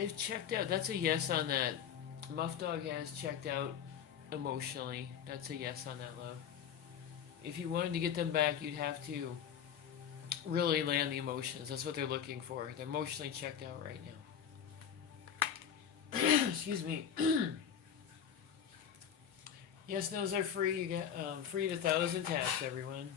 They've checked out. That's a yes on that. Muff Dog has checked out emotionally. That's a yes on that, love. If you wanted to get them back, you'd have to really land the emotions. That's what they're looking for. They're emotionally checked out right now. Excuse me. Yes, no's are free. You get free at 1,000 taps, everyone.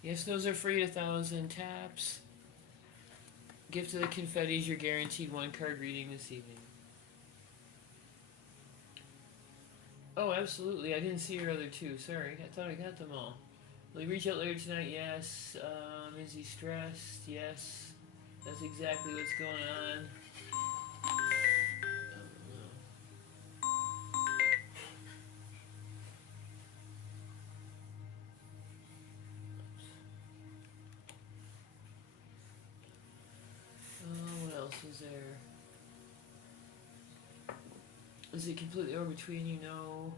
Yes, no's are free at 1,000 taps. Gift of the confettis. You're guaranteed one card reading this evening. Oh, absolutely. I didn't see your other two. Sorry, I thought I got them all. Will you reach out later tonight? Yes. Is he stressed? Yes. That's exactly what's going on. What else is there? Is it completely over between you? No.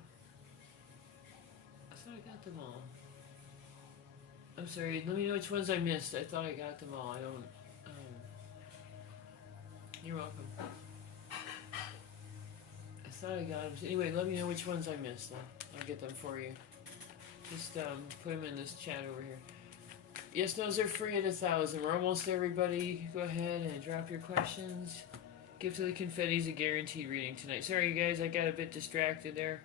I thought I got them all. I'm sorry. Let me know which ones I missed. I thought I got them all. I don't. You're welcome. I thought I got them. Anyway, let me know which ones I missed. I'll get them for you. Just put them in this chat over here. Yes, those are free at 1,000. We're almost there, everybody. Go ahead and drop your questions. Gift of the confetti's a guaranteed reading tonight. Sorry, you guys, I got a bit distracted there.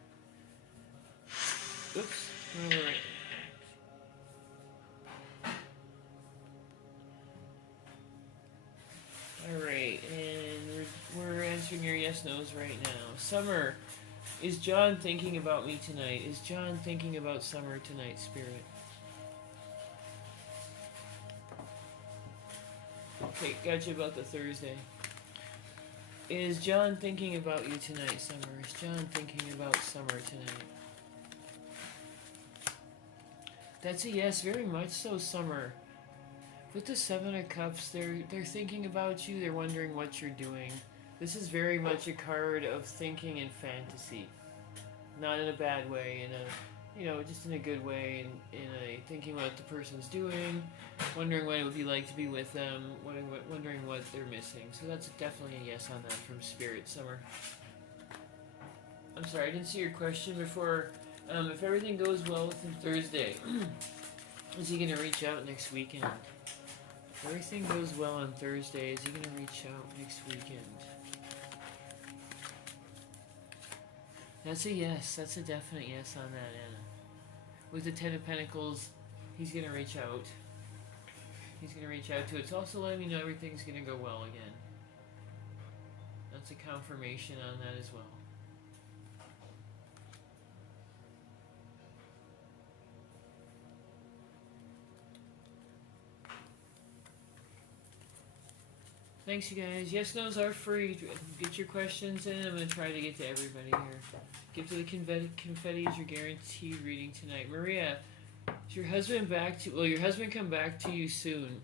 Oops. Alright. Alright, and we're answering your yes-nos right now. Summer, is John thinking about me tonight? Is John thinking about Summer tonight, Spirit? Okay, got you about the Thursday. Is John thinking about you tonight, Summer? Is John thinking about Summer tonight? That's a yes, very much so, Summer. With the Seven of Cups, they're thinking about you. They're wondering what you're doing. This is very much a card of thinking and fantasy, not in a bad way. Just in a good way. In a thinking what the person's doing, wondering what it would be like to be with them, wondering what they're missing. So that's definitely a yes on that from Spirit, Summer. I'm sorry, I didn't see your question before. If everything goes well with him Thursday, is he going to reach out next weekend? If everything goes well on Thursday, is he going to reach out next weekend? That's a yes. That's a definite yes on that, Anna. With the Ten of Pentacles, he's going to reach out. He's going to reach out to it. It's also letting me know everything's going to go well again. That's a confirmation on that as well. Thanks, you guys. Yes, no's are free. Get your questions in. I'm going to try to get to everybody here. Gift of the confetti is your guaranteed reading tonight. Maria, is your husband back to... Will your husband come back to you soon?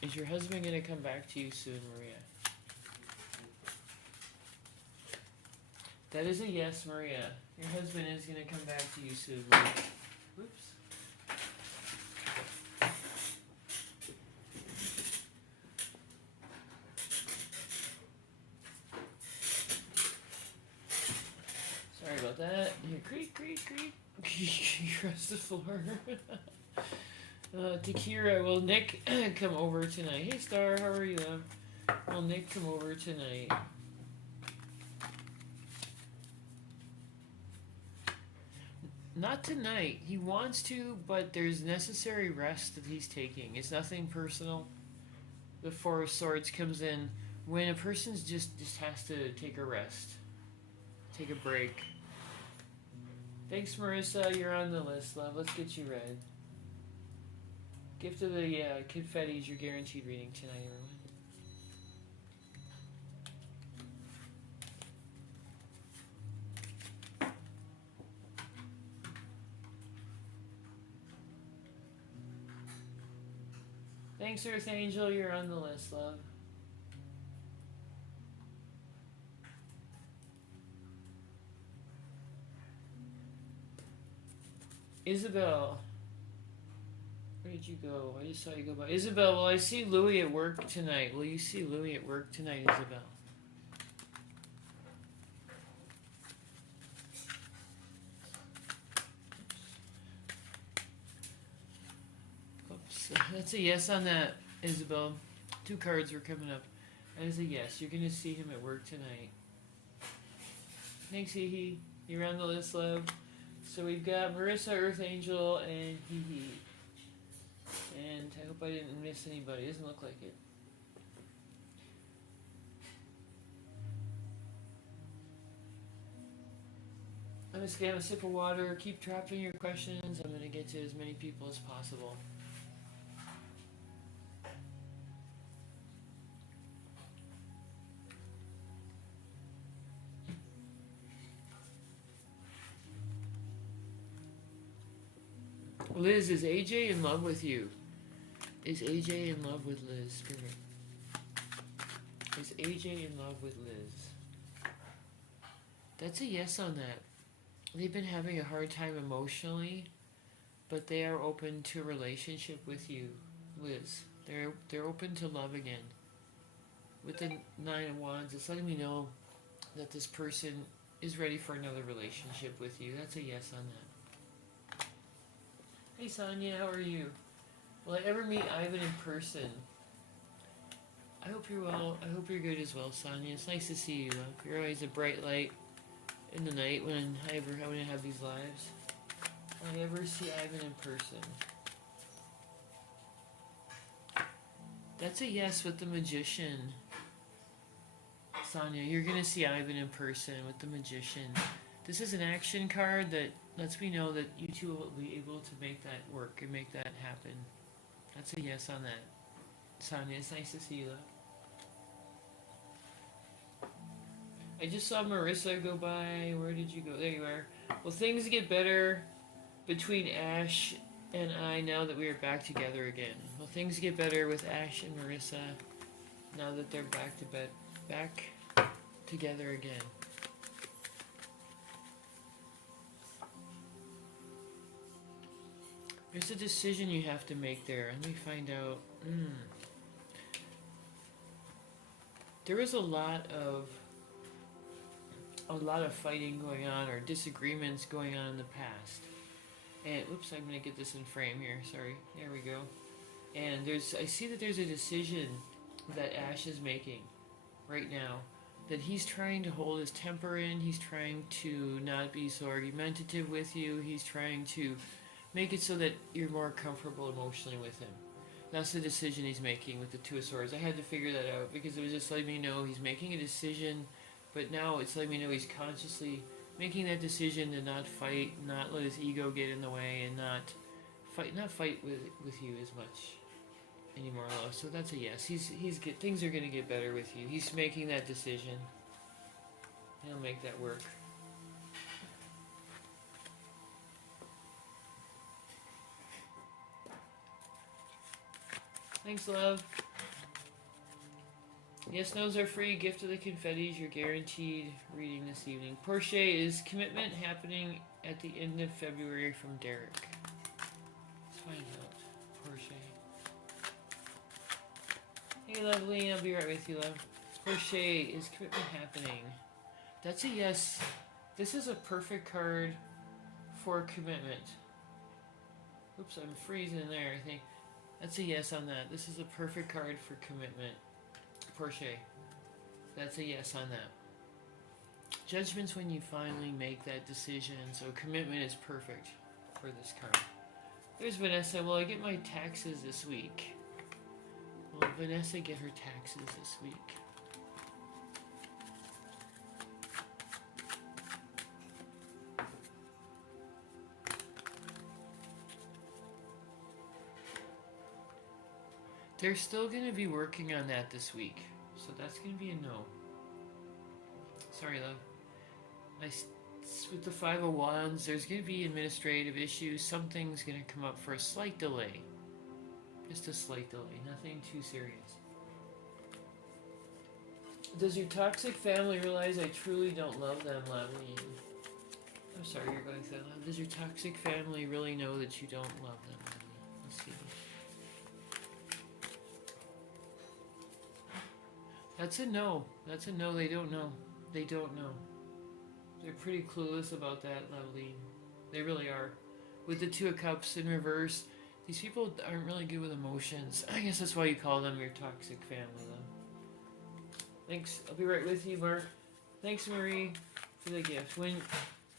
Is your husband going to come back to you soon, Maria? That is a yes, Maria. Your husband is going to come back to you soon, Maria. Whoops. Sorry about that. Here, creak. Across the floor. Takira, will Nick come over tonight? Hey, Star, how are you, love? Will Nick come over tonight? Not tonight. He wants to, but there's necessary rest that he's taking. It's nothing personal. The Four of Swords comes in when a person's just has to take a rest. Take a break. Thanks, Marissa. You're on the list, love. Let's get you read. Gift of the confetti is your guaranteed reading tonight, everyone. Thanks, Earth Angel. You're on the list, love. Isabel. Where did you go? I just saw you go by. Isabel, will I see Louie at work tonight? Will you see Louie at work tonight, Isabel? Oops. That's a yes on that, Isabel. 2 cards were coming up. That is a yes. You're going to see him at work tonight. Thanks, Hee Hee. You're on the list, love. So we've got Marissa, Earth Angel, and Hee Hee. And I hope I didn't miss anybody. It doesn't look like it. I'm just going to have a sip of water. Keep dropping your questions. I'm going to get to as many people as possible. Liz, is AJ in love with you? Is AJ in love with Liz, Spirit? Is AJ in love with Liz? That's a yes on that. They've been having a hard time emotionally, but they are open to a relationship with you, Liz. They're open to love again. With the 9 of Wands, it's letting me know that this person is ready for another relationship with you. That's a yes on that. Hey Sonia, how are you? Will I ever meet Ivan in person? I hope you're well. I hope you're good as well, Sonia. It's nice to see you. You're always a bright light in the night when I have these lives. Will I ever see Ivan in person? That's a yes with the Magician. Sonia, you're going to see Ivan in person with the Magician. This is an action card that lets me know that you two will be able to make that work and make that happen. That's a yes on that. Sonia, it's nice to see you, though. I just saw Marissa go by. Where did you go? There you are. Well, things get better between Ash and I now that we are back together again. Well, things get better with Ash and Marissa now that they're back together again. There's a decision you have to make there. Let me find out. There was a lot of fighting going on or disagreements going on in the past. And oops, I'm gonna get this in frame here. Sorry. There we go. And I see that there's a decision that Ash is making right now. That he's trying to hold his temper in. He's trying to not be so argumentative with you. He's trying to make it so that you're more comfortable emotionally with him. That's the decision he's making with the 2 of Swords. I had to figure that out because it was just letting me know he's making a decision, but now it's letting me know he's consciously making that decision to not fight, not let his ego get in the way, and not fight with you as much anymore, love. So that's a yes. Things are gonna get better with you. He's making that decision. He'll make that work. Thanks, love. Yes, no's are free. Gift of the confettis. You're guaranteed reading this evening. Portia, is commitment happening at the end of February from Derek? Let's find out. Portia. Hey, lovely. I'll be right with you, love. Portia, is commitment happening? That's a yes. This is a perfect card for commitment. Oops, I'm freezing in there, I think. That's a yes on that. This is a perfect card for commitment. Portia. That's a yes on that. Judgment's when you finally make that decision, so commitment is perfect for this card. There's Vanessa. Will I get my taxes this week? Will Vanessa get her taxes this week? They're still going to be working on that this week. So that's going to be a no. Sorry, love. With the 5 of Wands, there's going to be administrative issues. Something's going to come up for a slight delay. Just a slight delay. Nothing too serious. Does your toxic family realize I truly don't love them, Lavine? I'm sorry you're going through that. Does your toxic family really know that you don't love them, Lavine? Let's see. That's a no. That's a no. They don't know. They don't know. They're pretty clueless about that, Lovely. They really are. With the Two of Cups in reverse, these people aren't really good with emotions. I guess that's why you call them your toxic family, though. Thanks. I'll be right with you, Mark. Thanks, Marie, for the gift. When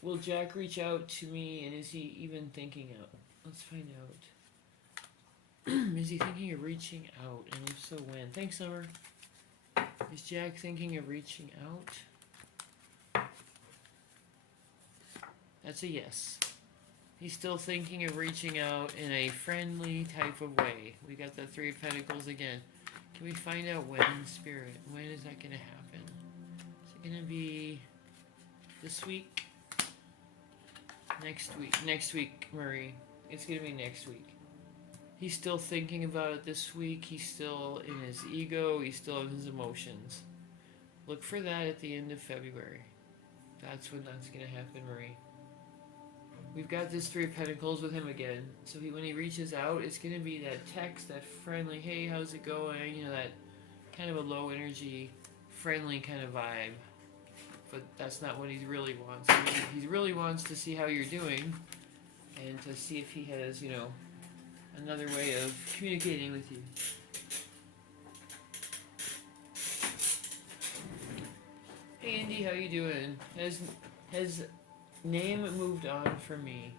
will Jack reach out to me, and is he even thinking out? Let's find out. Is he thinking of reaching out, and if so, when? Thanks, Summer. Is Jack thinking of reaching out? That's a yes. He's still thinking of reaching out in a friendly type of way. We got the Three of Pentacles again. Can we find out when in spirit? When is that going to happen? Is it going to be this week? Next week. Next week, Marie. It's going to be next week. He's still thinking about it this week. He's still in his ego. He's still in his emotions. Look for that at the end of February. That's when that's going to happen, Marie. We've got this Three of Pentacles with him again. So when he reaches out, it's going to be that text, that friendly, hey, how's it going? You know, that kind of a low energy, friendly kind of vibe. But that's not what he really wants. He really wants to see how you're doing and to see if he has, you know, another way of communicating with you. Hey Andy, how you doing? Has name moved on for me?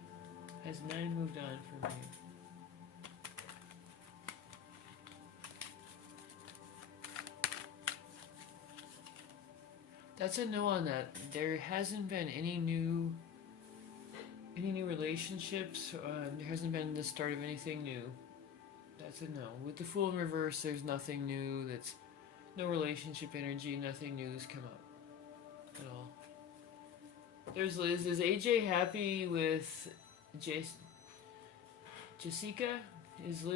Has name moved on for me? That's a no on that. There hasn't been any new relationships. There hasn't been the start of anything new. That's a no. With the Fool in reverse, there's nothing new. That's no relationship energy. Nothing new has come up at all. There's Liz. Is AJ happy with Jessica? Is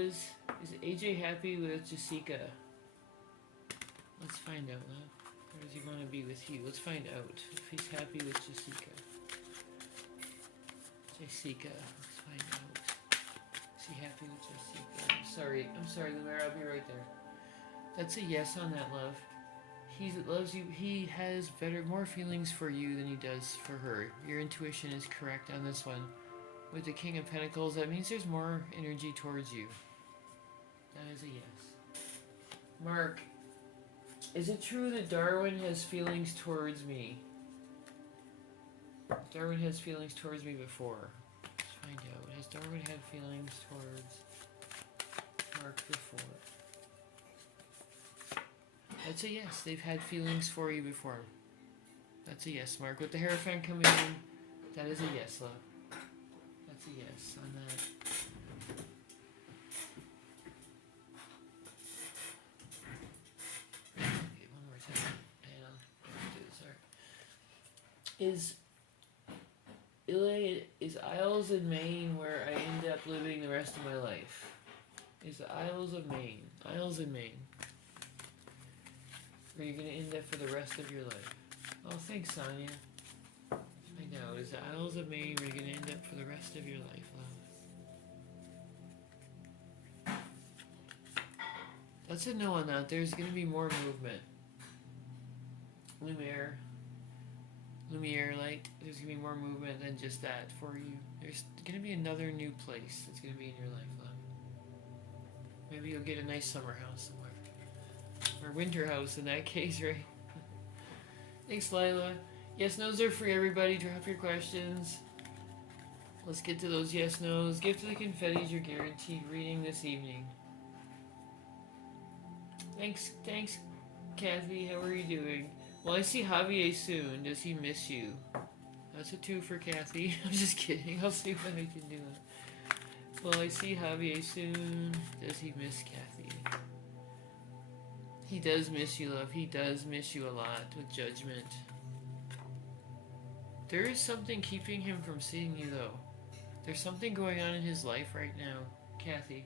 AJ happy with Jessica? Let's find out, love. Or does he want to be with you? Let's find out if he's happy with Jessica. Jessica, let's find out. Is he happy with Jessica? I'm sorry, Lumiere, I'll be right there. That's a yes on that, love. He loves you. He has more feelings for you than he does for her. Your intuition is correct on this one. With the King of Pentacles, that means there's more energy towards you. That is a yes. Mark, is it true that Darwin has feelings towards me? Darwin has feelings towards me before. Let's find out. Has Darwin had feelings towards Mark before? That's a yes. They've had feelings for you before. That's a yes, Mark. With the Hierophant coming in, that is a yes, love. That's a yes on that. Okay, one more time. Hang on. Let's do this. Sorry. Is Isles in Maine where I end up living the rest of my life? Is the Isles of Maine. Isles in Maine. Where you're going to end up for the rest of your life. Oh, thanks, Sonia. I know. Is the Isles of Maine where you're going to end up for the rest of your life, love? That's a no on that. There's going to be more movement. Lumiere light. There's going to be more movement than just that for you. There's going to be another new place that's going to be in your life, love. Maybe you'll get a nice summer house somewhere. Or winter house in that case, right? Thanks, Lila. Yes, no's are free, everybody. Drop your questions. Let's get to those yes, no's. Give to the confettis your guaranteed reading this evening. Thanks, Kathy. How are you doing? Well, I see Javier soon. Does he miss you? That's a 2 for Kathy. I'm just kidding. I'll see what I can do. Well, I see Javier soon. Does he miss Kathy? He does miss you, love. He does miss you a lot with Judgment. There is something keeping him from seeing you, though. There's something going on in his life right now, Kathy,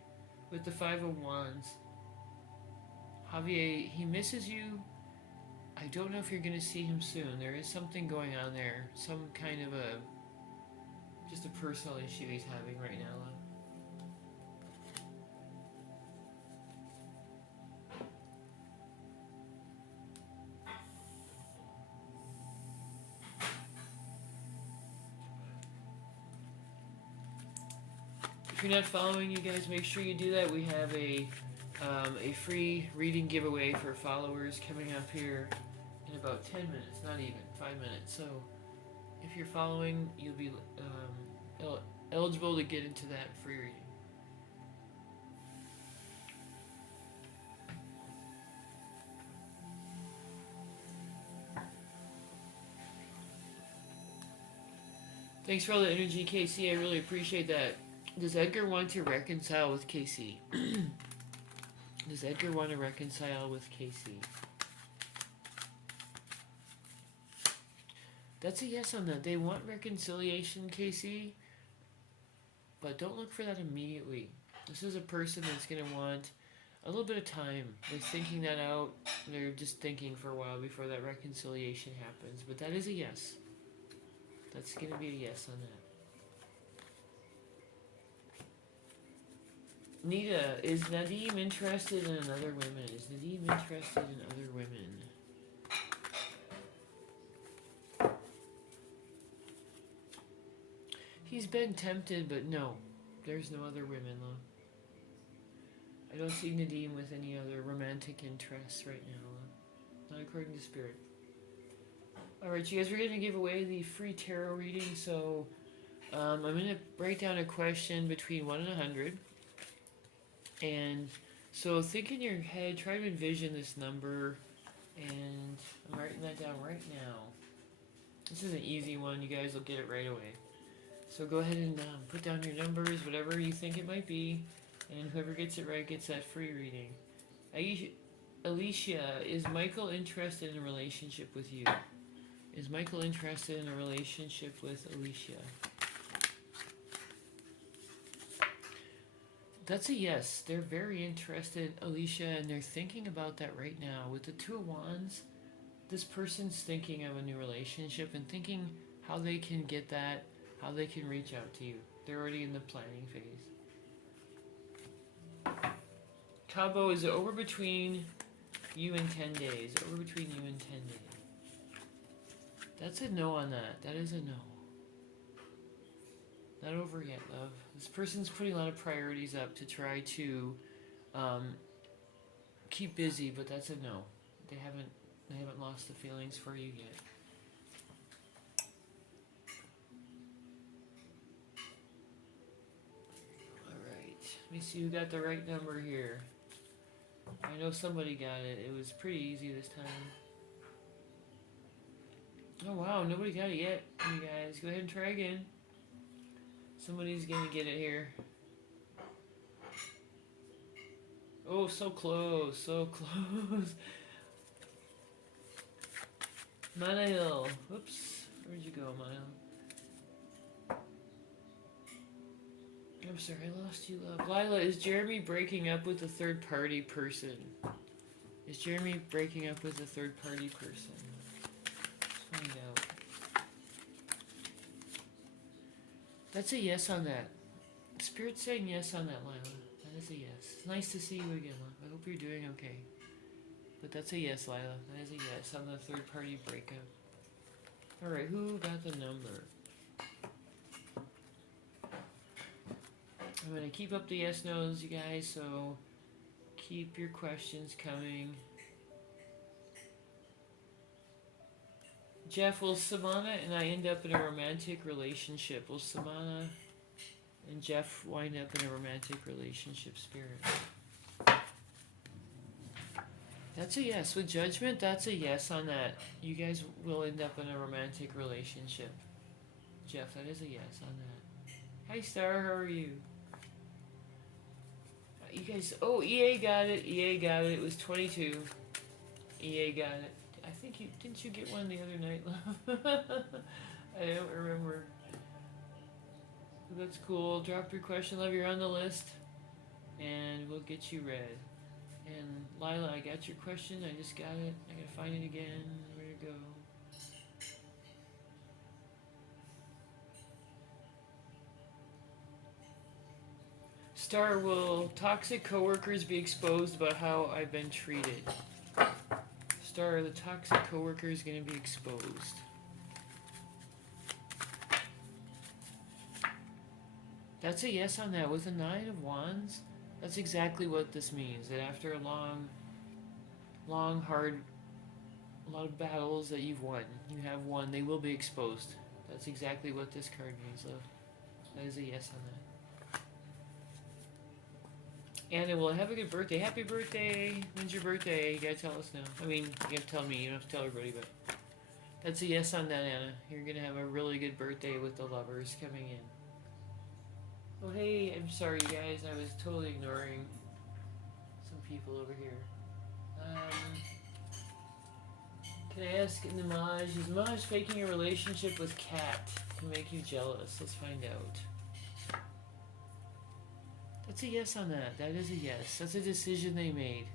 with the 5 of Wands. Javier, he misses you. I don't know if you're going to see him soon. There is something going on there. Some kind of just a personal issue he's having right now, love. If you're not following, you guys, make sure you do that. We have a free reading giveaway for followers coming up here in about 10 minutes, not even 5 minutes. So if you're following, you'll be eligible to get into that free reading. Thanks for all the energy, Casey. I really appreciate that. Does Edgar want to reconcile with Casey? Does Edgar want to reconcile with Casey? That's a yes on that. They want reconciliation, Casey, but don't look for that immediately. This is a person that's going to want a little bit of time. They're thinking that out. They're just thinking for a while before that reconciliation happens. But that is a yes. That's going to be a yes on that. Nita, is Nadim interested in other women? Is Nadim interested in other women? He's been tempted, but no. There's no other women, though. I don't see Nadim with any other romantic interests right now. Not according to Spirit. Alright, you guys, we're going to give away the free tarot reading, so I'm going to write down a question between 1 and 100. And so think in your head, try to envision this number, and I'm writing that down right now. This is an easy one, you guys will get it right away. So go ahead and put down your numbers, whatever you think it might be, and whoever gets it right gets that free reading. Alicia, is Michael interested in a relationship with you? Is Michael interested in a relationship with Alicia? That's a yes. They're very interested, Alicia, and they're thinking about that right now. With the Two of Wands, this person's thinking of a new relationship and thinking how they can get that, how they can reach out to you. They're already in the planning phase. Cabo, is it over between you and 10 days? Over between you and 10 days. That's a no on that. That is a no. Not over yet, love. This person's putting a lot of priorities up to try to keep busy, but that's a no. They haven't lost the feelings for you yet. Alright. Let me see who got the right number here. I know somebody got it. It was pretty easy this time. Oh wow, nobody got it yet. You guys, go ahead and try again. Somebody's gonna get it here. Oh, so close, so close. Manil. Whoops. Where'd you go, Manil? I'm sorry, I lost you, love. Lila, is Jeremy breaking up with a third-party person? Is Jeremy breaking up with a third-party person? Let's find out. That's a yes on that. Spirit's saying yes on that, Lila. That is a yes. It's nice to see you again, love. I hope you're doing okay. But that's a yes, Lila. That is a yes on the third-party breakup. Alright, who got the number? I'm going to keep up the yes-nos, you guys, so keep your questions coming. Jeff, will Savannah and I end up in a romantic relationship? Will Savannah and Jeff wind up in a romantic relationship, Spirit? That's a yes. With Judgment, that's a yes on that. You guys will end up in a romantic relationship. Jeff, that is a yes on that. Hi, Star. How are you? You guys... Oh, EA got it. EA got it. It was 22. EA got it. I think you... Didn't you get one the other night, love? I don't remember. That's cool. Drop your question, love. You're on the list. And we'll get you read. And Lila, I got your question. I just got it. I gotta find it again. Where to go? Star, will toxic coworkers be exposed about how I've been treated? Star, the toxic coworker is going to be exposed. That's a yes on that. With the Nine of Wands, that's exactly what this means. That after a long, hard, a lot of battles that you've won, you have won, they will be exposed. That's exactly what this card means, love. That is a yes on that. Anna, well, have a good birthday. Happy birthday! When's your birthday? You gotta tell us now. I mean, you have to tell me. You don't have to tell everybody, but that's a yes on that, Anna. You're gonna have a really good birthday with the lovers coming in. Oh, hey, I'm sorry, you guys. I was totally ignoring some people over here. Can I ask Namaj, is Namaj faking a relationship with Kat to make you jealous? Let's find out. That's a yes on that. That is a yes. That's a decision they made.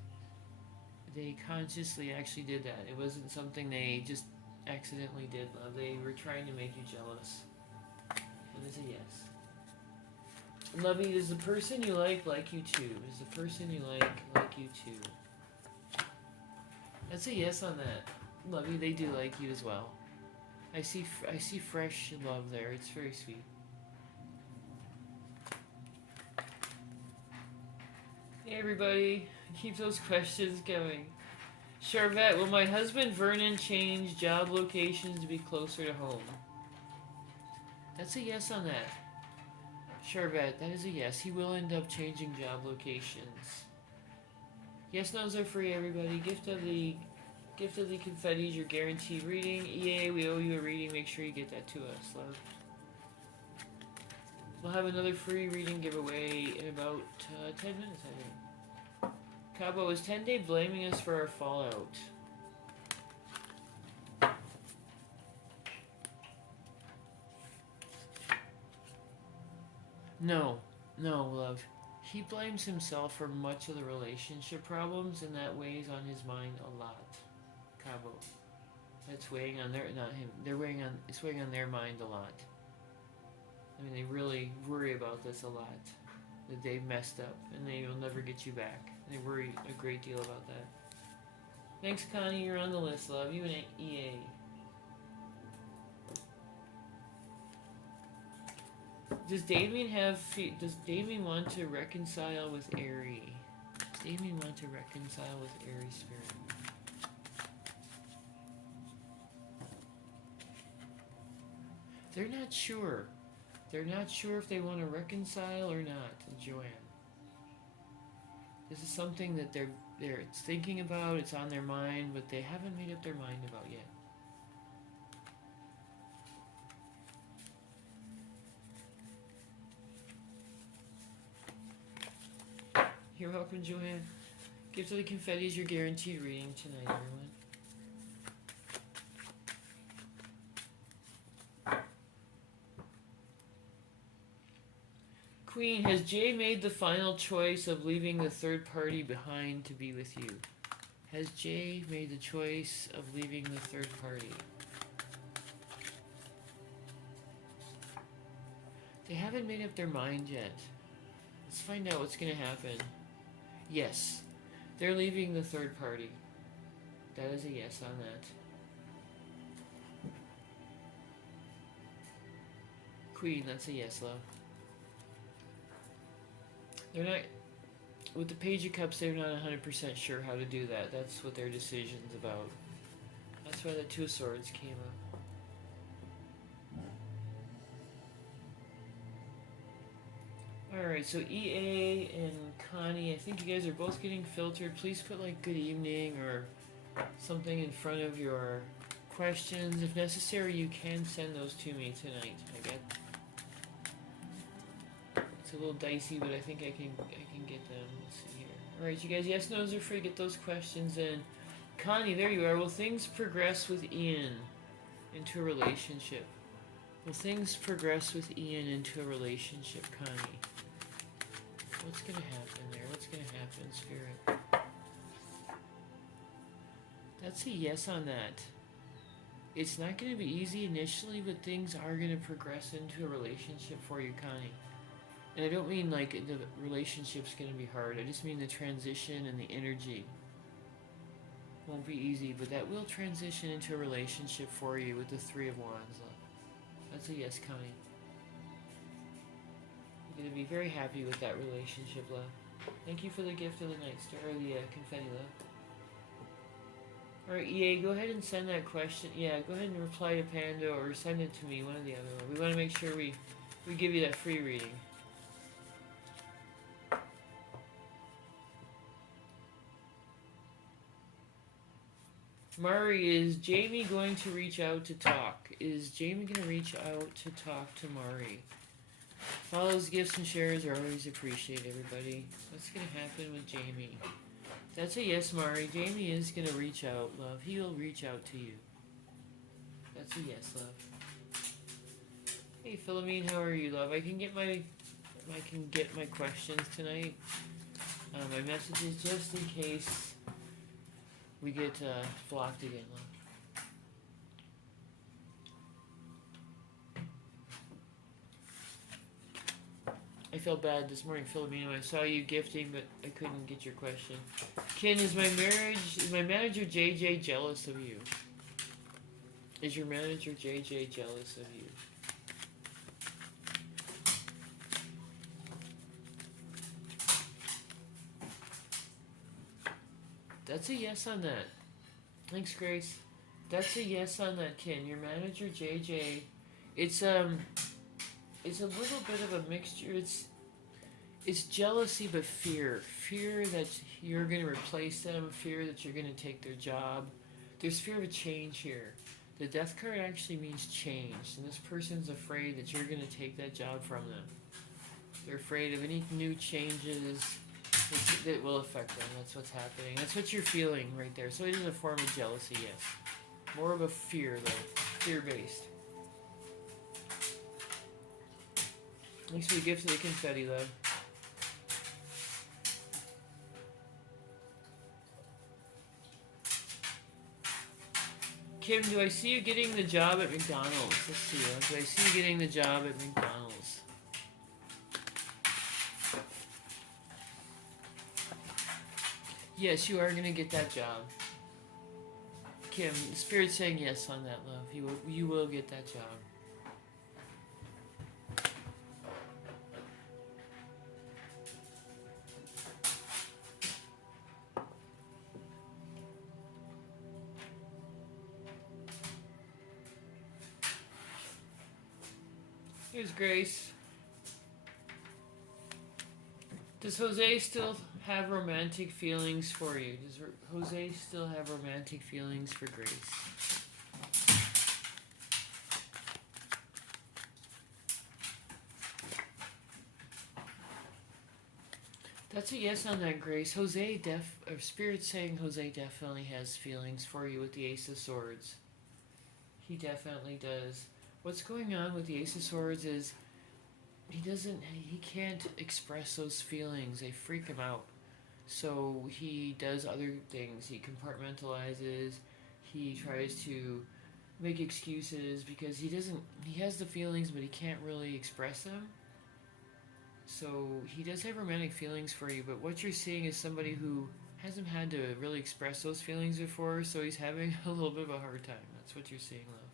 They consciously actually did that. It wasn't something they just accidentally did, love. They were trying to make you jealous. That is a yes. Lovey, does the person you like you too? Is the person you like you too? That's a yes on that. Lovey, they do like you as well. I see fresh love there. It's very sweet. Hey everybody, keep those questions going. Charvette, will my husband Vernon change job locations to be closer to home? That's a yes on that. Charvette, that is a yes. He will end up changing job locations. Yes, no's are free, everybody. Gift of the confettis, your guaranteed reading. EA, we owe you a reading. Make sure you get that to us, love. We'll have another free reading giveaway in about 10 minutes, I think. Cabo, is 10-Day blaming us for our fallout? No, love. He blames himself for much of the relationship problems, and that weighs on his mind a lot. Cabo. That's weighing on not him. It's weighing on their mind a lot. I mean, they really worry about this a lot. That they've messed up, and they will never get you back. They worry a great deal about that. Thanks, Connie. You're on the list, love. You and EA. Does Damien want to reconcile with Aerie? Does Damien want to reconcile with Aerie spirit? They're not sure. They're not sure if they want to reconcile or not, Joanne. This is something that they're thinking about, it's on their mind, but they haven't made up their mind about yet. You're welcome, Joanne. Gift of the confettis, your guaranteed reading tonight, everyone. Queen, has Jay made the final choice of leaving the third party behind to be with you? Has Jay made the choice of leaving the third party? They haven't made up their mind yet. Let's find out what's going to happen. Yes, they're leaving the third party. That is a yes on that. Queen, that's a yes, love. They're not, with the Page of Cups, they're not 100% sure how to do that. That's what their decision's about. That's why the Two of Swords came up. Alright, so EA and Connie, I think you guys are both getting filtered. Please put like good evening or something in front of your questions. If necessary, you can send those to me tonight. I get it's a little dicey, but I think I can get them. Let's see here. Alright, you guys, yes, no's are free. Get those questions in. Connie, there you are. Will things progress with Ian into a relationship? Will things progress with Ian into a relationship, Connie? What's going to happen there? What's going to happen, Spirit? That's a yes on that. It's not going to be easy initially, but things are going to progress into a relationship for you, Connie. And I don't mean like the relationship's going to be hard. I just mean the transition and the energy won't be easy, but that will transition into a relationship for you with the Three of Wands. That's a yes, Connie. You're gonna be very happy with that relationship, love. Thank you for the gift of the night star, or the confetti, love. Alright, EA, go ahead and send that question. Yeah, go ahead and reply to Panda or send it to me, one or the other. We want to make sure we give you that free reading. Mari, is Jamie going to reach out to talk? Is Jamie going to reach out to talk to Mari? Follows, gifts, and shares are always appreciated, everybody. What's going to happen with Jamie? That's a yes, Mari. Jamie is going to reach out, love. He will reach out to you. That's a yes, love. Hey, Philomene, how are you, love? I can get my questions tonight. My messages, just in case we get blocked again, love. I felt bad this morning, Philomena. I saw you gifting, but I couldn't get your question. Ken, is my manager JJ jealous of you? Is your manager JJ jealous of you? That's a yes on that. Thanks, Grace. That's a yes on that, Ken. Your manager JJ. It's a little bit of a mixture. It's jealousy, but fear. Fear that you're going to replace them. Fear that you're going to take their job. There's fear of a change here. The death card actually means change, and this person's afraid that you're going to take that job from them. They're afraid of any new changes that will affect them. That's what's happening. That's what you're feeling right there. So it is a form of jealousy, yes. More of a fear, though. Fear-based. Thanks for the gift of the confetti, love. Kim, do I see you getting the job at McDonald's? Let's see. Do I see you getting the job at McDonald's? Yes, you are going to get that job. Kim, the Spirit's saying yes on that, love. You will get that job. Here's Grace. Does Jose still have romantic feelings for you? Does Jose still have romantic feelings for Grace? That's a yes on that, Grace. Spirit's saying Jose definitely has feelings for you with the Ace of Swords. He definitely does. What's going on with the Ace of Swords is he can't express those feelings. They freak him out. So he does other things. He compartmentalizes. He tries to make excuses because he has the feelings, but he can't really express them. So he does have romantic feelings for you, but what you're seeing is somebody who hasn't had to really express those feelings before, so he's having a little bit of a hard time. That's what you're seeing, love.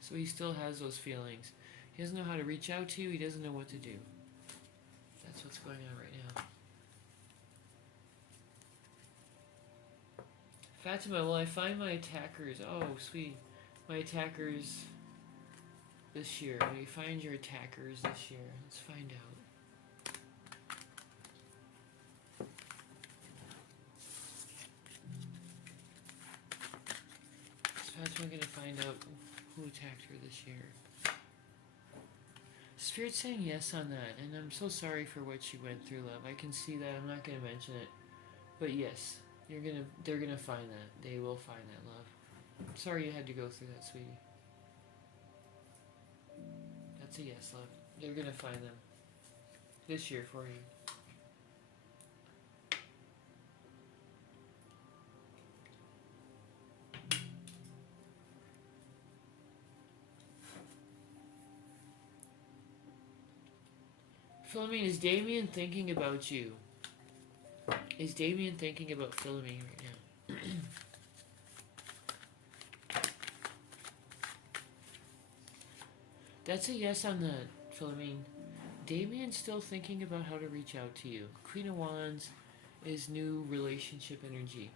So he still has those feelings. He doesn't know how to reach out to you. He doesn't know what to do. That's what's going on right now. Fatima, will I find my attackers? Oh, sweet. My attackers this year. Will you find your attackers this year? Let's find out. Is Fatima going to find out who attacked her this year? Spirit's saying yes on that, and I'm so sorry for what she went through, love. I can see that. I'm not going to mention it. But yes, they're gonna find that. They will find that, love. I'm sorry you had to go through that, sweetie. That's a yes, love. They're gonna find them this year for you. Philomene, is Damien thinking about you? Is Damien thinking about Philomene right now? That's a yes on that, Philomene. Damien's still thinking about how to reach out to you. Queen of Wands is new relationship energy.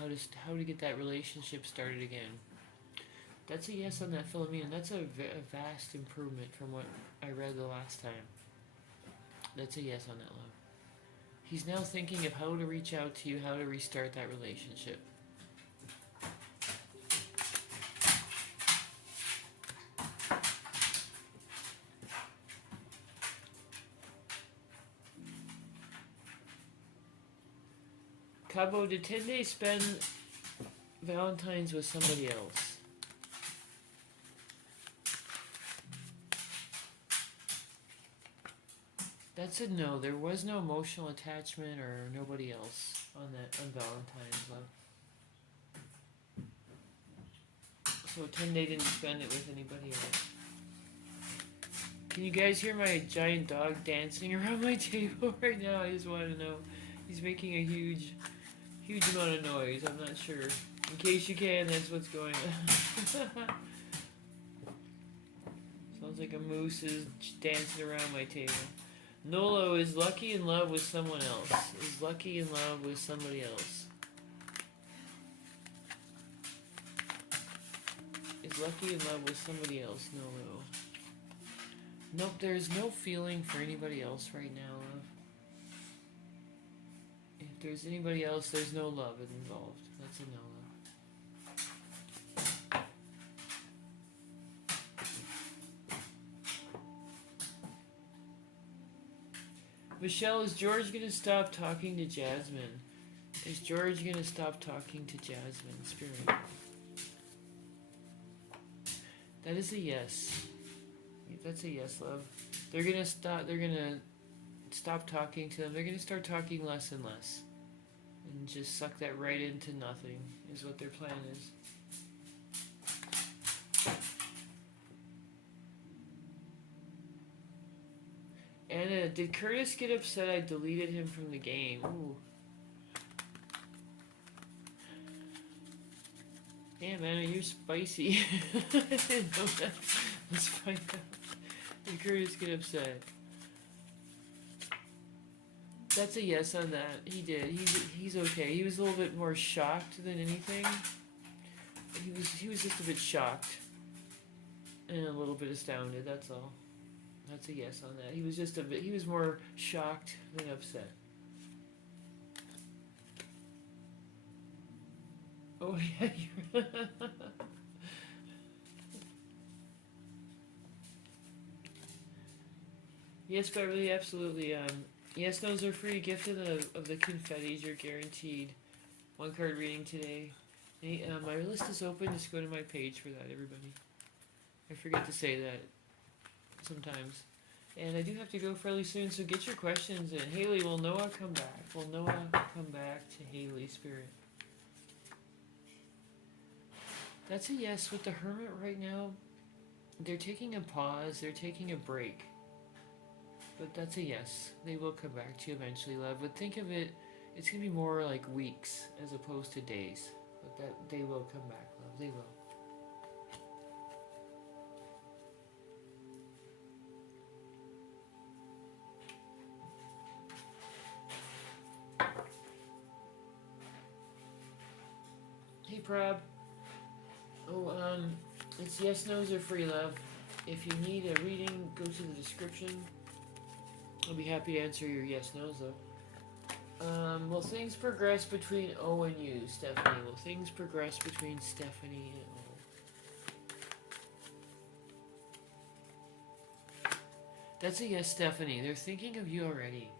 How to get that relationship started again. That's a yes on that, Philomena. That's a vast improvement from what I read the last time. That's a yes on that, love. He's now thinking of how to reach out to you, how to restart that relationship. Cabo, did 10 days spend Valentine's with somebody else? That's a no. There was no emotional attachment or nobody else on Valentine's, love. So 10 day didn't spend it with anybody else. Can you guys hear my giant dog dancing around my table right now? I just want to know. He's making a huge amount of noise. I'm not sure. In case you can, that's what's going on. Sounds like a moose is dancing around my table. Nolo is lucky in love with someone else. Is lucky in love with somebody else. Is lucky in love with somebody else, Nolo. Nope, there's no feeling for anybody else right now, love. If there's anybody else, there's no love involved. That's a no, love. Michelle, is George gonna stop talking to Jasmine? Is George gonna stop talking to Jasmine, Spirit? That is a yes. That's a yes, love. They're gonna stop talking to them. They're gonna start talking less and less. And just suck that right into nothing, is what their plan is. Anna, did Curtis get upset I deleted him from the game? Ooh. Damn, Anna, you're spicy. I didn't know that. Let's find out. Did Curtis get upset? That's a yes on that. He did. He's okay. He was a little bit more shocked than anything. He was just a bit shocked. And a little bit astounded, that's all. That's a yes on that. He was more shocked than upset. Oh yeah, you're Yes, Beverly, absolutely. Yes, those are free. Gift of the confettis, you're guaranteed. One card reading today. Hey, my list is open. Just go to my page for that, everybody. I forget to say that sometimes. And I do have to go fairly soon, so get your questions in. Haley, will Noah come back? Will Noah come back to Haley, Spirit? That's a yes. With the Hermit right now, they're taking a pause. They're taking a break. But that's a yes. They will come back to you eventually, love. But think of it, it's going to be more like weeks as opposed to days. But that they will come back, love. They will. Hey, Prob. Oh, it's yes, no's are free, love. If you need a reading, go to the description. I'll be happy to answer your yes, no's, though. Will things progress between O and you, Stephanie? Will things progress between Stephanie and O? That's a yes, Stephanie. They're thinking of you already.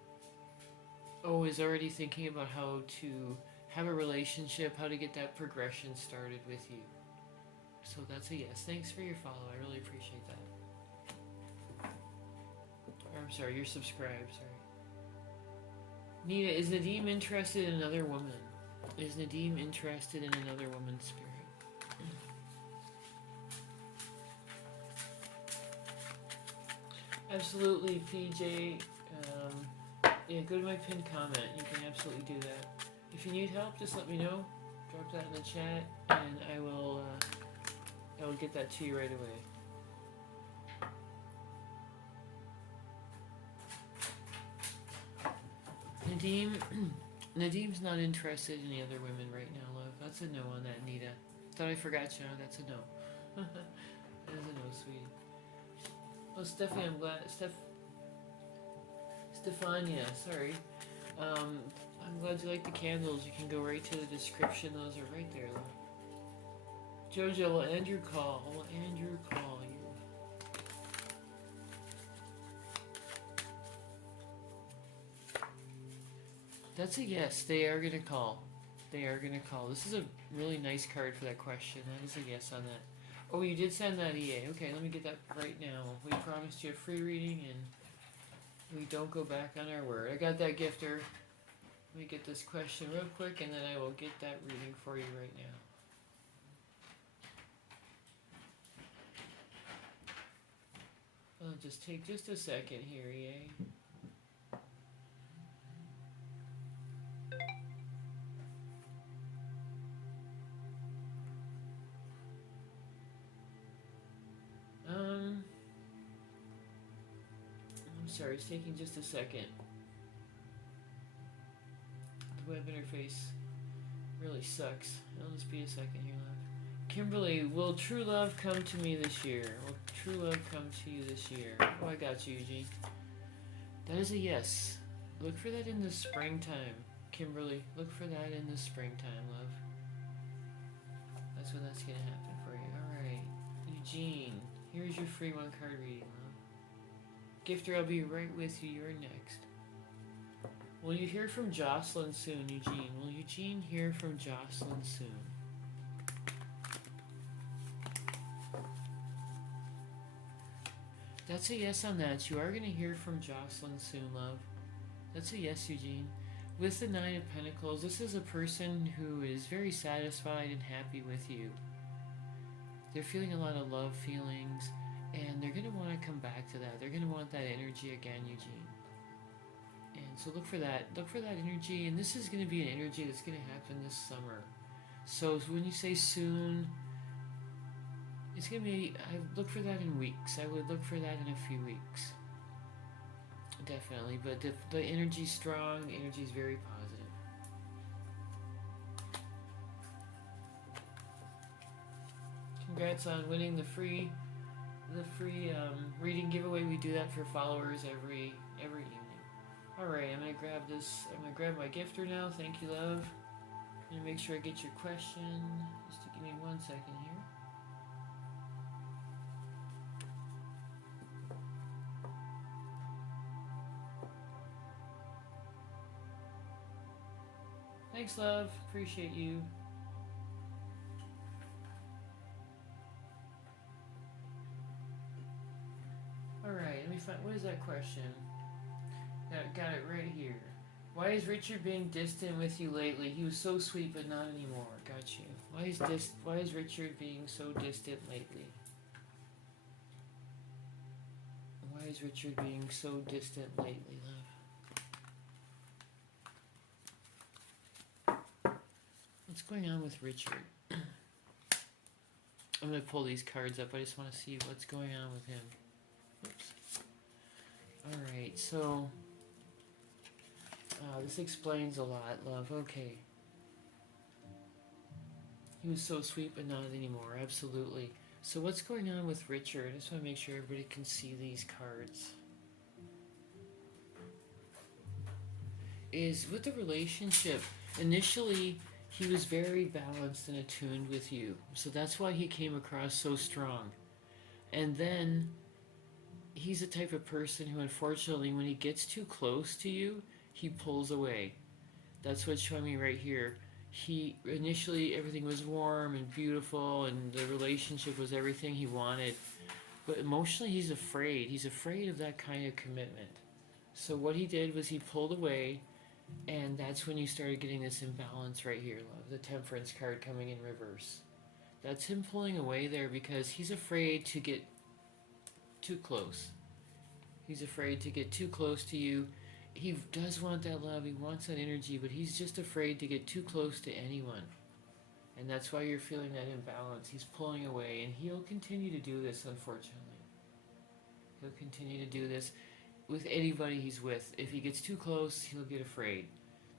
O is already thinking about how to have a relationship, how to get that progression started with you. So that's a yes. Thanks for your follow. I really appreciate that. Or, I'm sorry, you're subscribed. Sorry. Nina, is Nadim interested in another woman? Is Nadim interested in another woman's spirit? Absolutely, PJ. Yeah, go to my pinned comment. You can absolutely do that. If you need help, just let me know. Drop that in the chat, and I will get that to you right away. Nadim, Nadim's not interested in any other women right now, love. That's a no on that, Nita. Thought I forgot you. That's a no. That is a no, sweetie. Oh, Stephanie, I'm glad. Stefania, sorry. I'm glad you like the candles. You can go right to the description. Those are right there, love. Jojo, we'll end your call. We'll end your call. That's a yes. They are gonna call. They are gonna call. This is a really nice card for that question. That is a yes on that. Oh, you did send that EA. Okay, let me get that right now. We promised you a free reading and we don't go back on our word. I got that, gifter. Let me get this question real quick and then I will get that reading for you right now. I'll just take just a second here, EA. I'm sorry, it's taking just a second. The web interface really sucks. It'll just be a second here, love. Kimberly, will true love come to me this year? Will true love come to you this year? Oh, I got you, Eugene. That is a yes. Look for that in the springtime. Kimberly, look for that in the springtime, love. That's when that's gonna happen for you. Alright. Eugene, here's your free one card reading, love. Gifter, I'll be right with you. You're next. Will you hear from Jocelyn soon, Eugene? Will Eugene hear from Jocelyn soon? That's a yes on that. You are going to hear from Jocelyn soon, love. That's a yes, Eugene. With the Nine of Pentacles, this is a person who is very satisfied and happy with you. They're feeling a lot of love feelings, and they're going to want to come back to that. They're going to want that energy again, Eugene. And so look for that. Look for that energy, and this is going to be an energy that's going to happen this summer. So when you say soon, it's going to be, I look for that in weeks. I would look for that in a few weeks. Definitely, but the energy's strong, the energy's very positive. Congrats on winning the free reading giveaway. We do that for followers every evening. Alright, I'm gonna grab this. I'm gonna grab my gifter now. Thank you, love. I'm gonna make sure I get your question. Just give me 1 second here. Thanks, love. Appreciate you. Alright, let me find. What is that question? Got it right here. Why is Richard being distant with you lately? He was so sweet, but not anymore. Got you. Why is Richard being so distant lately? Why is Richard being so distant lately, love? What's going on with Richard? I'm going to pull these cards up. I just want to see what's going on with him. Oops. Alright, so this explains a lot, love. Okay. He was so sweet, but not anymore. Absolutely. So what's going on with Richard? I just want to make sure everybody can see these cards. Is with the relationship, initially he was very balanced and attuned with you. So that's why he came across so strong. And then he's the type of person who, unfortunately, when he gets too close to you, he pulls away. That's what's showing me right here. He initially, everything was warm and beautiful, and the relationship was everything he wanted. But emotionally, he's afraid. He's afraid of that kind of commitment. So what he did was he pulled away, and that's when you started getting this imbalance right here, love. The Temperance card coming in reverse. That's him pulling away there because he's afraid to get too close. He's afraid to get too close to you. He does want that love, he wants that energy, but he's just afraid to get too close to anyone. And that's why you're feeling that imbalance. He's pulling away, and he'll continue to do this, unfortunately. He'll continue to do this with anybody he's with. If he gets too close, he'll get afraid.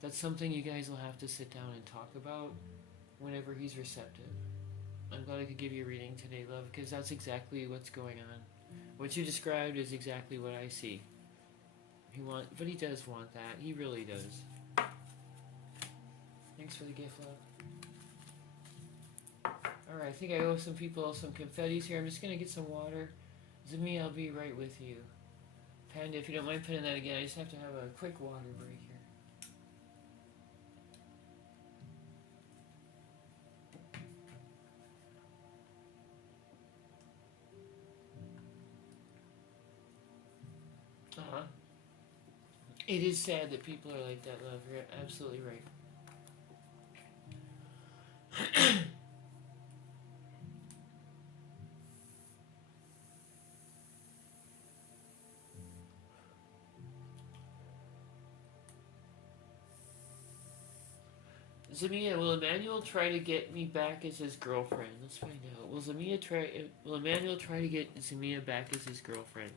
That's something you guys will have to sit down and talk about whenever he's receptive. I'm glad I could give you a reading today, love, because that's exactly what's going on. What you described is exactly what I see. But he does want that. He really does. Thanks for the gift, love. Alright, I think I owe some people some confettis here. I'm just going to get some water. Zami, I'll be right with you. Panda, if you don't mind putting that again, I just have to have a quick water break here. Uh-huh. It is sad that people are like that, love. You're absolutely right. Zamia, will Emmanuel try to get me back as his girlfriend? Let's find out. Will Emmanuel try to get Zamia back as his girlfriend?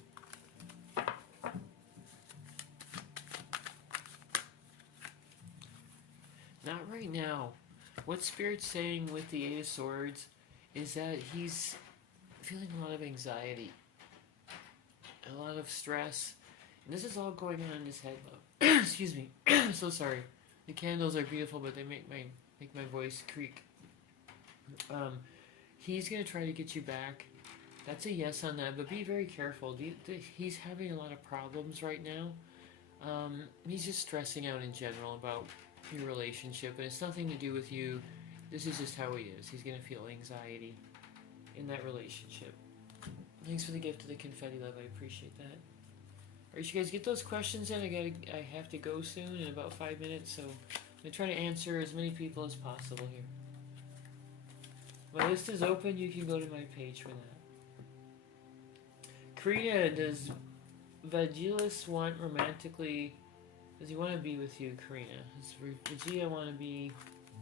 Not right now. What Spirit's saying with the Eight of Swords is that he's feeling a lot of anxiety, a lot of stress. And this is all going on in his head, love. Excuse me. So sorry. The candles are beautiful, but they make my voice creak. He's gonna try to get you back. That's a yes on that, but be very careful. He's having a lot of problems right now. He's just stressing out in general about your relationship, and it's nothing to do with you. This is just how he is. He's gonna feel anxiety in that relationship. Thanks for the gift of the confetti, love. I appreciate that. Alright, you guys get those questions in. I have to go soon in about 5 minutes, so I'm gonna try to answer as many people as possible here. My list is open. You can go to my page for that. Karina, does Vagilis want romantically? Does he want to be with you, Karina? Does Vagia want to be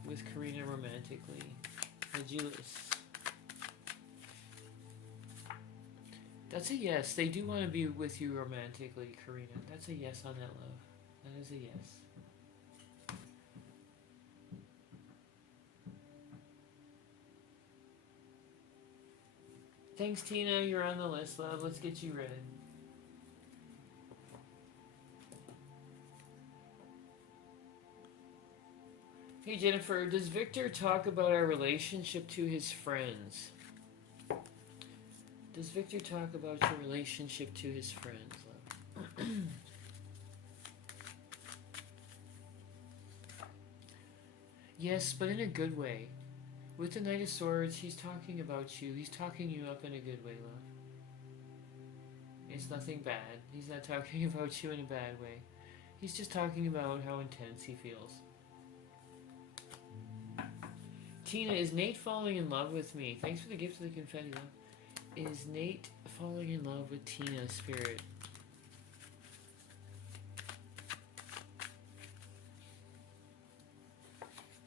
with Karina romantically? Vagilis. That's a yes. They do want to be with you romantically, Karina. That's a yes on that, love. That is a yes. Thanks, Tina. You're on the list, love. Let's get you read. Hey, Jennifer. Does Victor talk about our relationship to his friends? Does Victor talk about your relationship to his friends, love? Yes, but in a good way. With the Knight of Swords, he's talking about you. He's talking you up in a good way, love. It's nothing bad. He's not talking about you in a bad way. He's just talking about how intense he feels. Tina, is Nate falling in love with me? Thanks for the gift of the confetti, love. Is Nate falling in love with Tina, Spirit?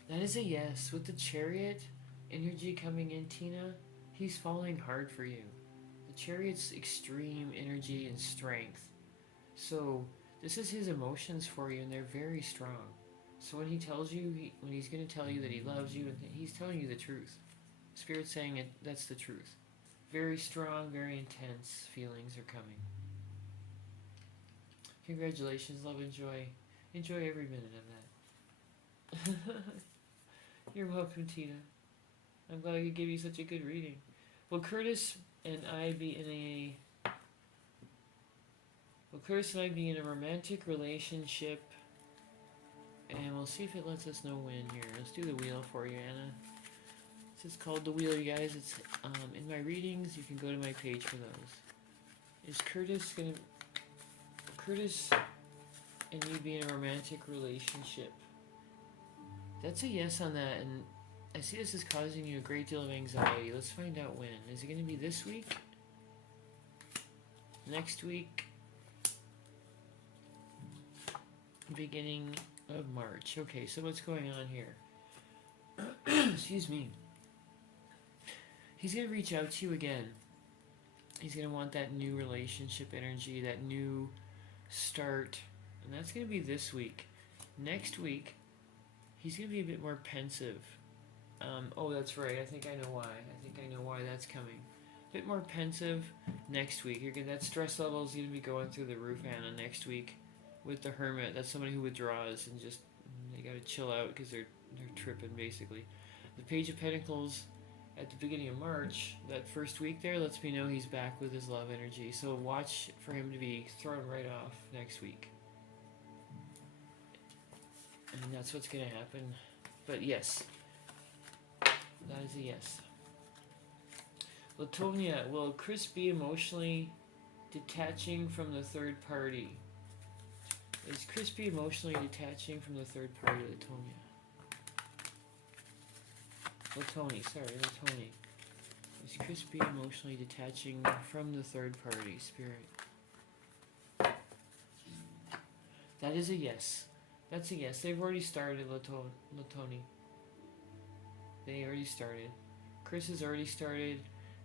That is a yes. With the Chariot energy coming in, Tina, he's falling hard for you. The Chariot's extreme energy and strength. So this is his emotions for you, and they're very strong. So when he tells you, when he's going to tell you that he loves you, and he's telling you the truth. Spirit's saying it. That's the truth. Very strong, very intense feelings are coming. Congratulations, love, enjoy every minute of that. You're welcome, Tina. I'm glad I could give you such a good reading. Will Curtis and I be in a romantic relationship? And we'll see if it lets us know when here. Let's do the wheel for you, Anna. This is called the wheel, you guys. It's in my readings. You can go to my page for those. Is Curtis and you be in a romantic relationship? That's a yes on that, and I see this is causing you a great deal of anxiety. Let's find out when. Is it going to be this week? Next week? Beginning of March. Okay, so what's going on here? Excuse me. He's going to reach out to you again. He's going to want that new relationship energy, that new start. And that's going to be this week. Next week, he's going to be a bit more pensive. Oh, that's right. I think I know why. That's coming. A bit more pensive next week. That stress level is going to be going through the roof, Anna, next week. With the Hermit, that's somebody who withdraws and just, they got to chill out because they're tripping, basically. The Page of Pentacles at the beginning of March, that first week there, lets me know he's back with his love energy. So watch for him to be thrown right off next week. And that's what's going to happen. But yes, that is a yes. Latonia, will Chris be emotionally detaching from the third party? Is Chris be emotionally detaching from the third party, Latonia? Latoni. Is Chris be emotionally detaching from the third party, Spirit? That is a yes. That's a yes. They've already started, Latoni. They already started. Chris has already started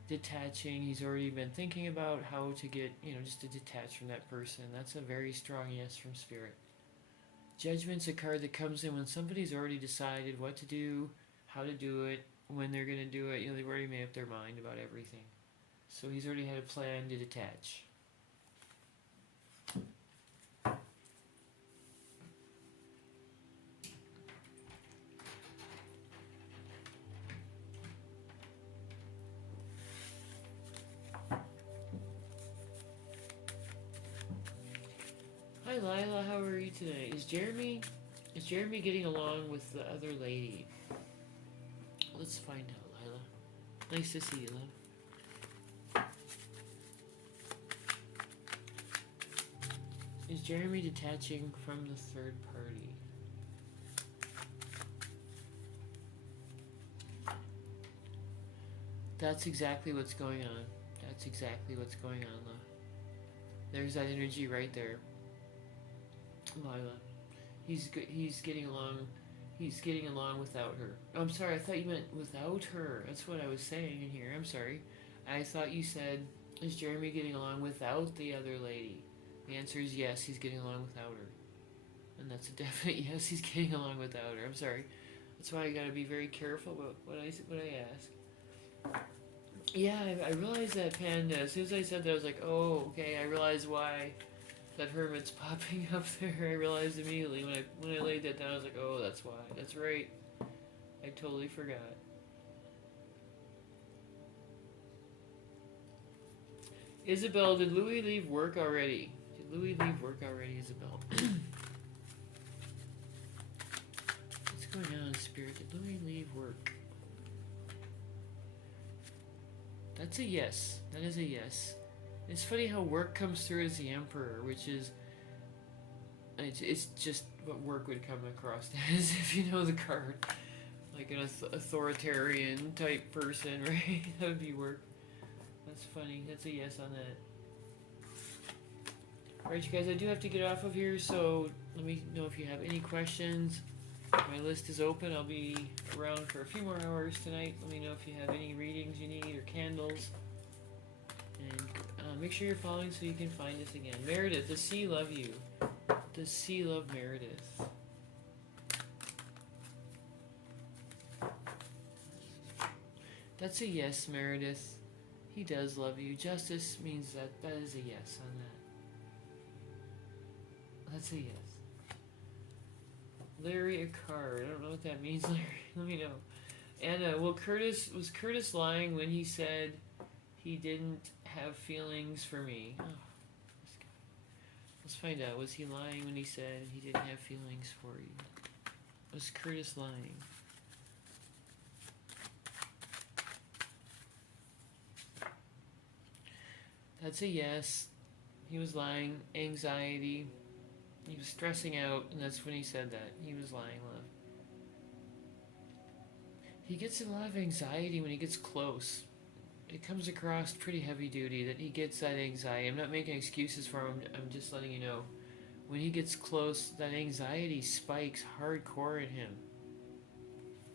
detaching. He's already been thinking about how to get, just to detach from that person. That's a very strong yes from Spirit. Judgment's a card that comes in when somebody's already decided what to do, how to do it, when they're going to do it. They've already made up their mind about everything. So he's already had a plan to detach. Hi Lila, how are you today? Is Jeremy getting along with the other lady? Let's find out, Lila. Nice to see you, love. Is Jeremy detaching from the third party? That's exactly what's going on. Love. There's that energy right there. Lila. He's getting along. He's getting along without her. Oh, I'm sorry. I thought you meant without her. That's what I was saying in here. I'm sorry. I thought you said, is Jeremy getting along without the other lady? The answer is yes. He's getting along without her, and that's a definite yes. He's getting along without her. I'm sorry. That's why I gotta be very careful about what I ask. Yeah, I realized that, Panda. As soon as I said that, I was like, oh, okay. I realized why that Hermit's popping up there. I realized immediately when I laid that down. I was like, oh, that's why. That's right. I totally forgot. Isabel, did Louis leave work already? Isabel? What's going on, Spirit? Did Louis leave work? That's a yes. That is a yes. It's funny how work comes through as the Emperor, which is... It's just what work would come across as if you know the card. Like an authoritarian type person, right? That would be work. That's funny. That's a yes on that. Alright, you guys, I do have to get off of here, so let me know if you have any questions. My list is open. I'll be around for a few more hours tonight. Let me know if you have any readings you need or candles. And make sure you're following so you can find us again. Meredith, the sea love you. The sea love Meredith. That's a yes, Meredith. He does love you. Justice means that is a yes on that. That's a yes. Larry, a card. I don't know what that means, Larry. Let me know. And was Curtis lying when he said he didn't have feelings for me? Oh, this guy. Let's find out. Was he lying when he said he didn't have feelings for you? Was Curtis lying? That's a yes. He was lying. Anxiety. He was stressing out, and that's when he said that. He was lying, love. He gets a lot of anxiety when he gets close. It comes across pretty heavy duty that he gets that anxiety. I'm not making excuses for him. I'm just letting you know. When he gets close, that anxiety spikes hardcore in him.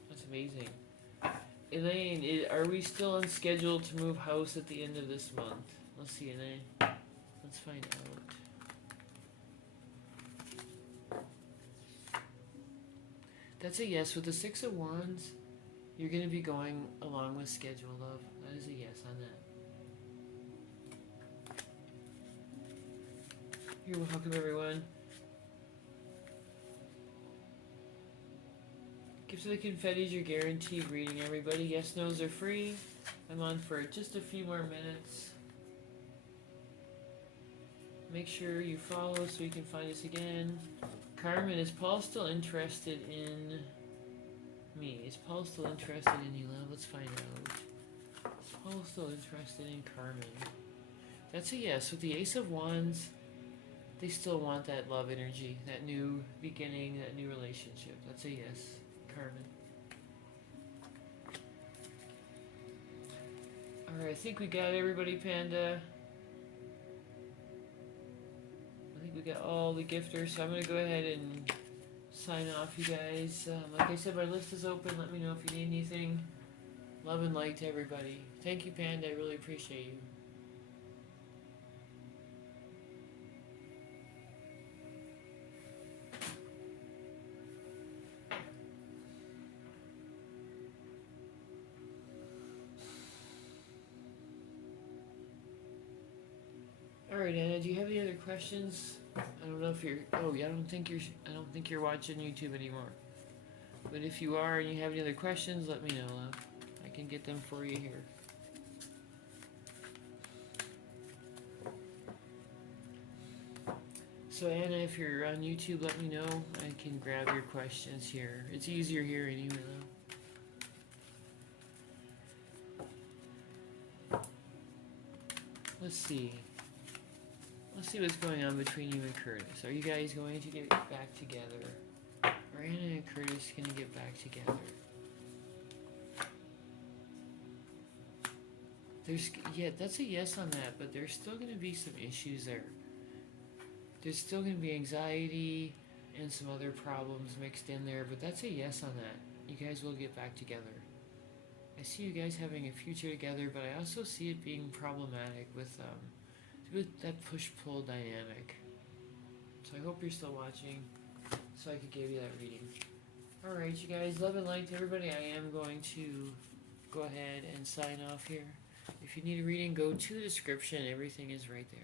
That's amazing. Elaine, are we still on schedule to move house at the end of this month? Let's see, Elaine. Let's find out. That's a yes. With the Six of Wands, you're going to be going along with schedule, love. That is a yes on that. You're welcome, everyone. Gifts of the Confettis, your guaranteed reading, everybody. Yes, no's are free. I'm on for just a few more minutes. Make sure you follow so you can find us again. Carmen, is Paul still interested in me? Is Paul still interested in you, love? Let's find out. Is Paul still interested in Carmen? That's a yes. With the Ace of Wands, they still want that love energy, that new beginning, that new relationship. That's a yes, Carmen. Alright, I think we got everybody, Panda. I think we got all the gifters, so I'm going to go ahead and sign off, you guys. Like I said, my list is open. Let me know if you need anything. Love and light to everybody. Thank you, Panda. I really appreciate you. Alright, Anna, do you have any other questions? I don't know if you're... Oh, yeah, I don't think you're watching YouTube anymore. But if you are and you have any other questions, let me know, love. I can get them for you here. So, Anna, if you're on YouTube, let me know. I can grab your questions here. It's easier here anyway, though. Let's see. Let's see what's going on between you and Curtis. Are you guys going to get back together? Are Anna and Curtis going to get back together? Yeah, that's a yes on that, but there's still going to be some issues there. There's still going to be anxiety and some other problems mixed in there, but that's a yes on that. You guys will get back together. I see you guys having a future together, but I also see it being problematic with that push-pull dynamic. So I hope you're still watching so I could give you that reading. Alright, you guys, love and light to everybody. I am going to go ahead and sign off here. If you need a reading, go to the description. Everything is right there.